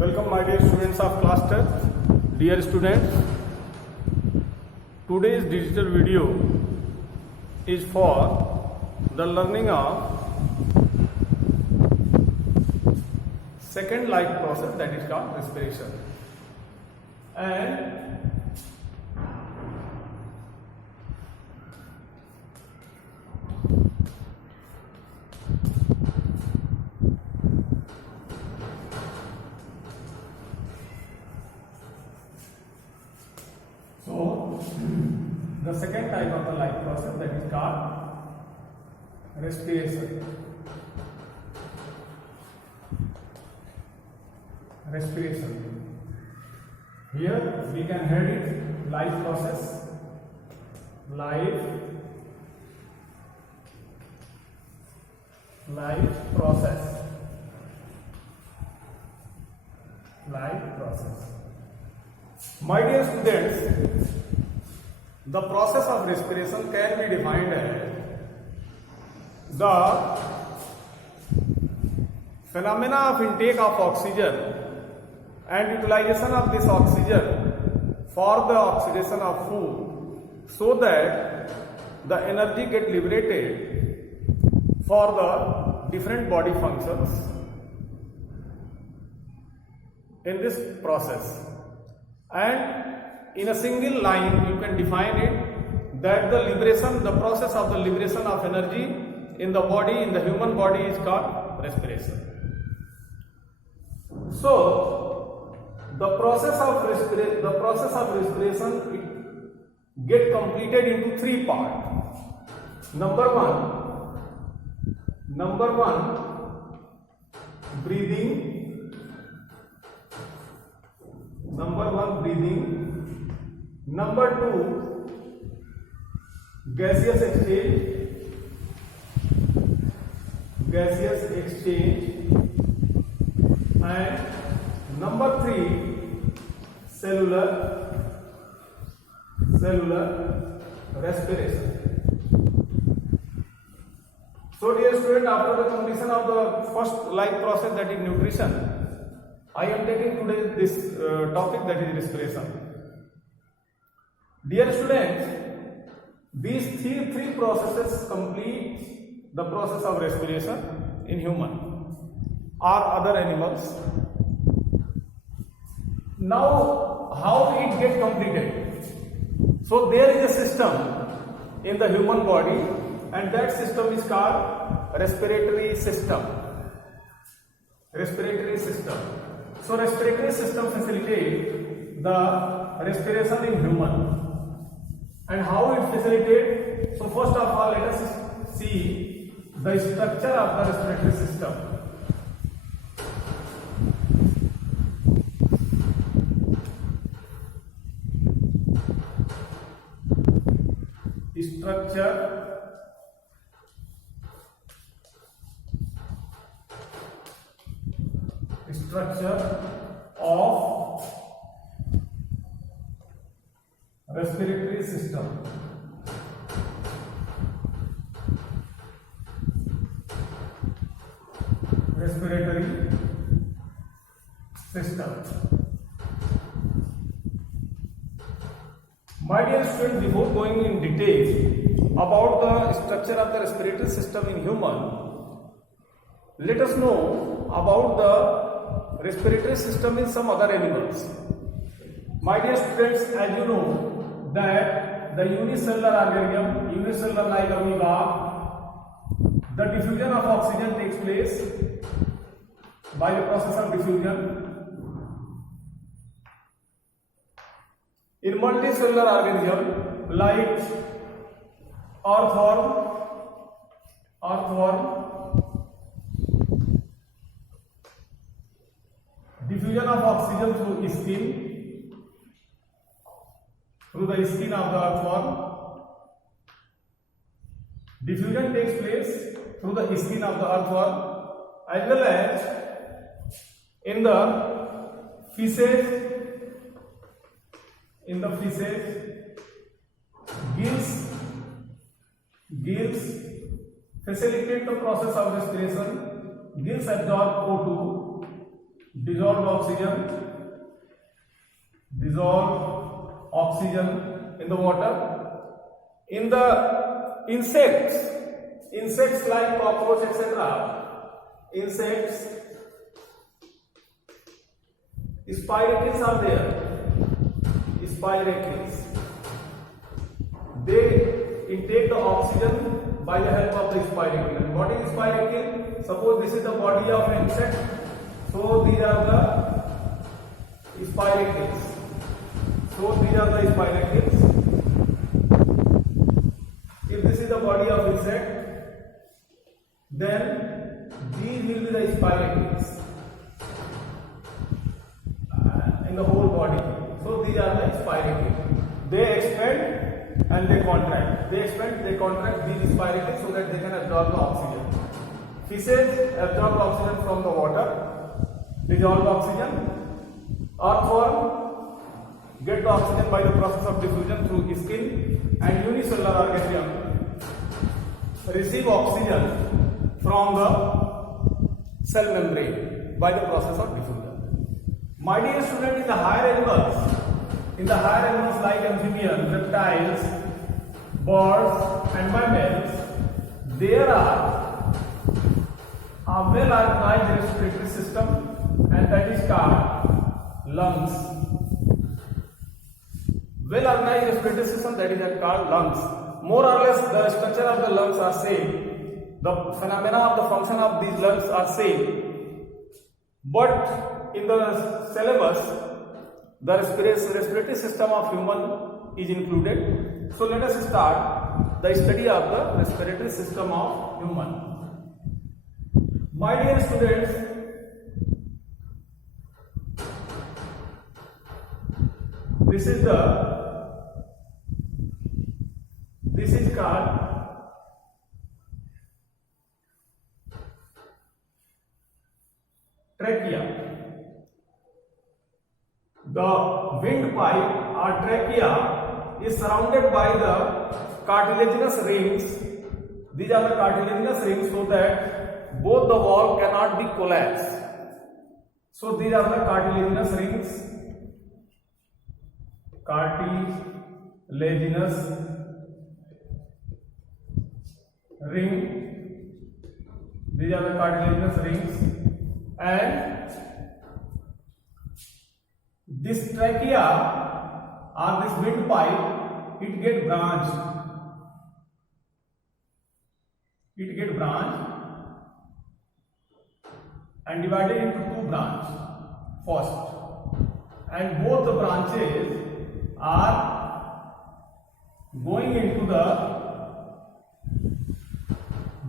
Welcome my dear students of class 10. Dear students, today's digital video is for the learning of second life process, that is called respiration. And the second type of the life process, that is called respiration. Respiration. Here we can head it life process. Life process. Life process. My dear students, the process of respiration can be defined as the phenomena of intake of oxygen and utilization of this oxygen for the oxidation of food, so that the energy get liberated for the different body functions in this process. And in a single line you can define it that the process of the liberation of energy in the body, in the human body, is called respiration. So the process of respiration it get completed into three parts. Number one, breathing. Number two, gaseous exchange, and number three, cellular respiration. So dear student, after the completion of the first life process, that is nutrition, I am taking today this topic, that is respiration. Dear students, these three processes complete the process of respiration in human or other animals. Now, how it gets completed? So there is a system in the human body, and that system is called respiratory system. So respiratory system facilitates the respiration in human. And how it facilitates? So first of all, let us see the structure of the respiratory system. Structure of respiratory system. My dear students, before going in details about the structure of the respiratory system in human, let us know about the respiratory system in some other animals. My dear students, as you know that the unicellular organism, unicellular like amoeba, the diffusion of oxygen takes place by the process of diffusion. In multicellular organism like earthworm, diffusion of oxygen through the skin of the earthworm. Diffusion takes place through the skin of the earthworm, as well as in the feces. Gills facilitate the process of respiration. Gills absorb O2. dissolve oxygen in the water. In the insects like cockroach, etc., insects, spiracles are there. Spiracles, they intake the oxygen by the help of the spiracle. And what is spiracle? Suppose this is the body of an insect, so these are the spiracles. If this is the body of insect, then these will be the spiracles in the whole body. So these are the spiracles. They expand and they contract. These spiracles so that they can absorb the oxygen. Fishes absorb oxygen from the water, dissolve oxygen. Earthworm get the oxygen by the process of diffusion through skin, and unicellular organism receive oxygen from the cell membrane by the process of diffusion. My dear student, in the higher animals like amphibians, reptiles, birds and mammals, there are a well-organized respiratory system, and that is called lungs. Well-organized respiratory system, that is called lungs. More or less the structure of the lungs are same. The phenomena of the function of these lungs are same. But in the syllabus, the respiratory system of human is included. So let us start the study of the respiratory system of human. My dear students, this is called trachea. The windpipe or trachea is surrounded by the cartilaginous rings. These are the cartilaginous rings so that both the wall cannot be collapsed. So these are the cartilaginous rings. Cartilaginous ring. These are the cartilaginous rings, and this trachea or this windpipe, it get branched. And divided into two branches first, and both the branches are going into the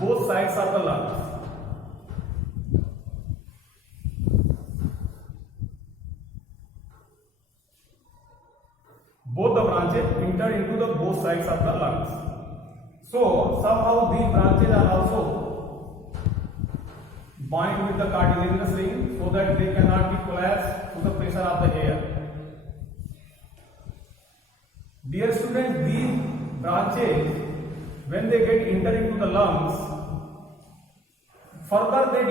both sides of the lungs. Both the branches enter into the both sides of the lungs. So somehow these branches are also bind with the cartilaginous ring so that they cannot be collapsed to the pressure of the air. Dear students, these branches, when they get enter into the lungs, further they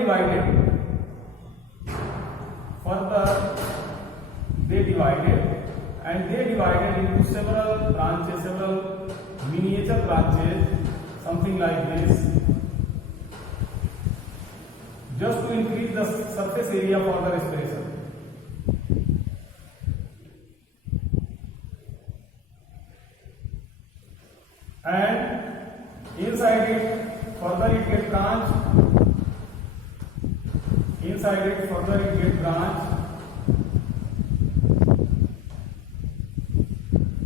divided and they divided into several branches, several miniature branches, something like this, just to increase the surface area for the respiration. And inside it, further it gets branched.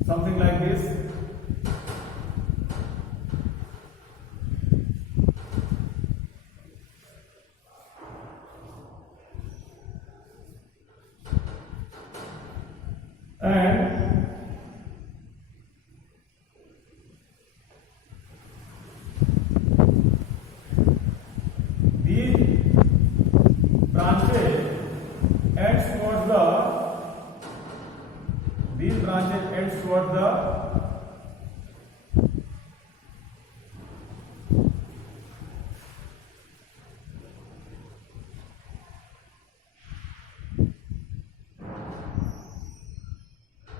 Something like this. And these branches ends towards the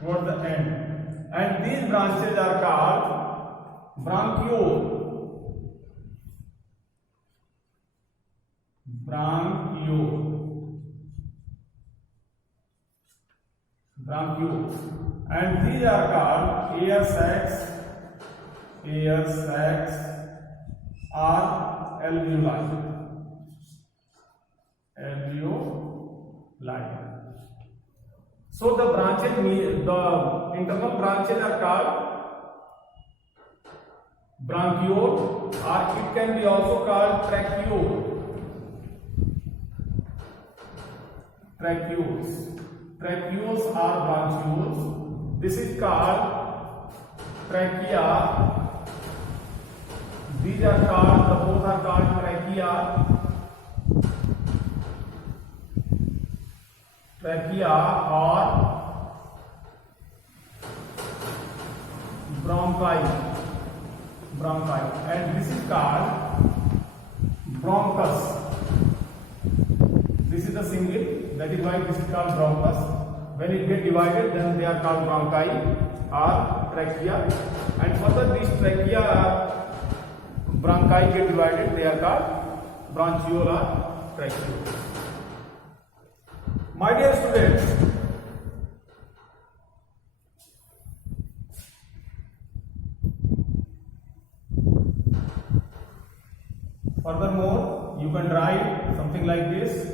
towards the end. And these branches are called bronchiole. Bronchioles. And these are called air sacs or alveoli. So the branches, the internal branches are called bronchiole, or it can be also called tracheole. Tracheoles are bronchioles. This is called trachea. These are called, the both are called trachea or bronchi, and this is called bronchus. This is the single, that is why this is called bronchus. When it gets divided, then they are called bronchi or trachea, and further these trachea bronchi get divided, they are called bronchiole or tracheole. My dear students, furthermore, you can write something like this.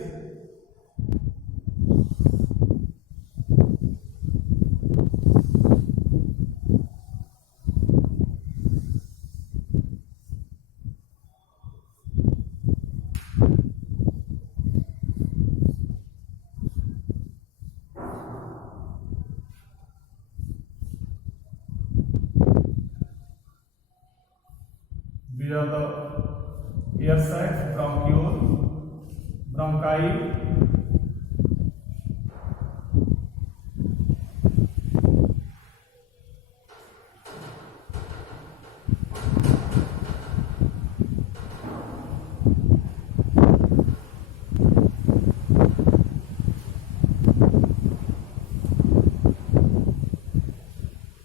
These are the air sacs, bronchiole, bronchi,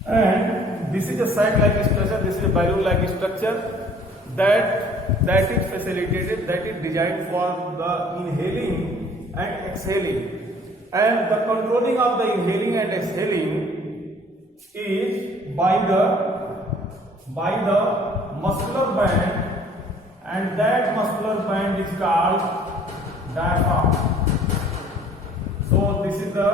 and this is a sac-like structure, this is a balloon-like structure that is facilitated, that is designed for the inhaling and exhaling, and the controlling of the inhaling and exhaling is by the muscular band, and that muscular band is called diaphragm. So this is the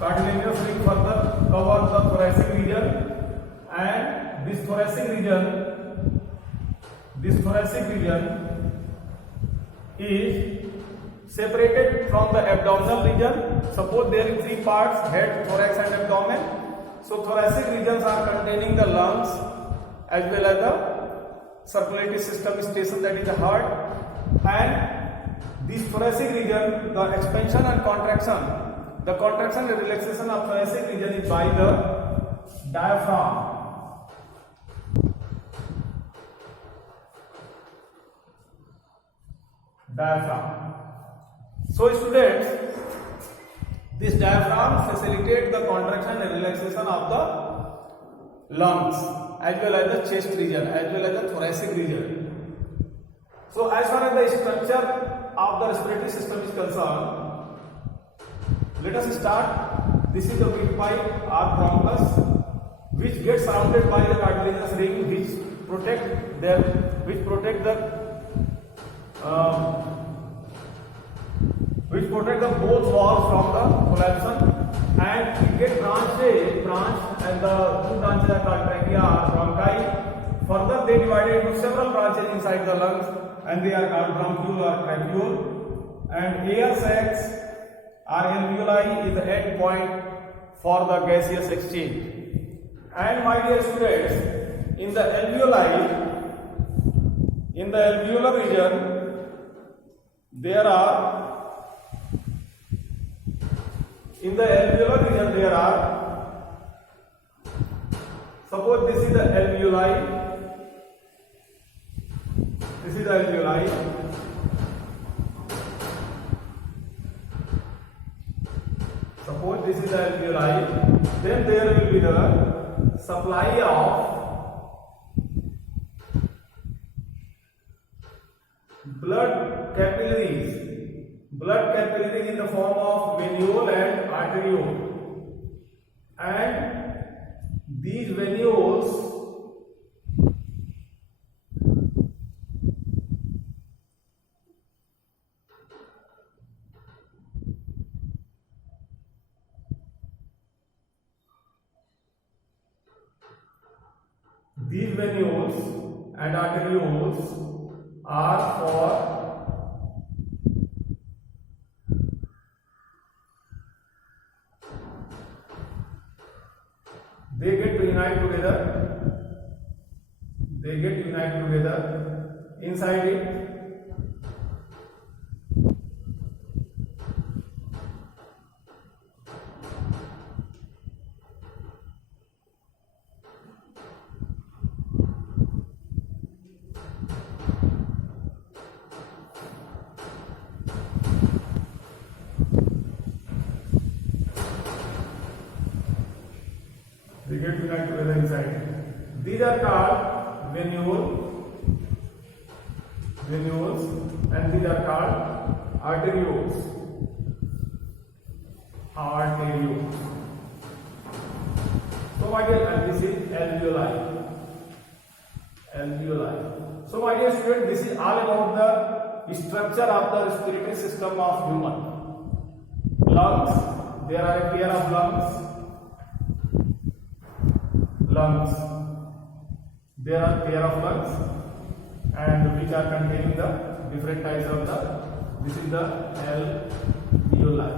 cartilaginous ring further covers the thoracic region, and this thoracic region is separated from the abdominal region. Suppose there is three parts: head, thorax and abdomen. So thoracic regions are containing the lungs as well as the circulatory system station, that is the heart, and this thoracic region, the expansion and contraction, the contraction and relaxation of thoracic region is by the diaphragm. So students, this diaphragm facilitates the contraction and relaxation of the lungs as well as the chest region as well as the thoracic region. So as far as the structure of the respiratory system is concerned, let us start. This is the windpipe or bronchus, which gets surrounded by the cartilaginous ring, which protect the both walls from the collapsion, and it gets branched, and the two branches are called trachea or bronchi. Further, they divided into several branches inside the lungs, and they are called bronchiole or tracheole. And air sacs or alveoli is the end point for the gaseous exchange. And my dear students, in the alveolar region, there are suppose this is the alveoli, Suppose this is the alveoli, then there will be the supply of blood capillaries in the form of venule and arteriole, and these venules and arterioles are for they get unite together inside it. They get unite together inside. These are called venules, and these are called arterioles. So my dear, this is alveoli. So my dear student, this is all about the structure of the respiratory system of human. Lungs, there are a pair of lungs. There are pair of lungs, and which are containing the different types of this is the alveoli.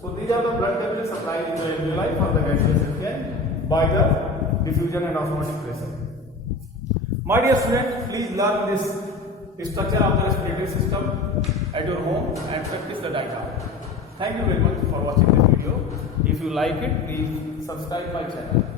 So these are the blood capillaries supplied in the alveoli for the gaseous exchange by the diffusion and osmotic pressure. My dear student, please learn this structure of the respiratory system at your home and practice the data. Thank you very much for watching this video. If you like it, please subscribe my channel.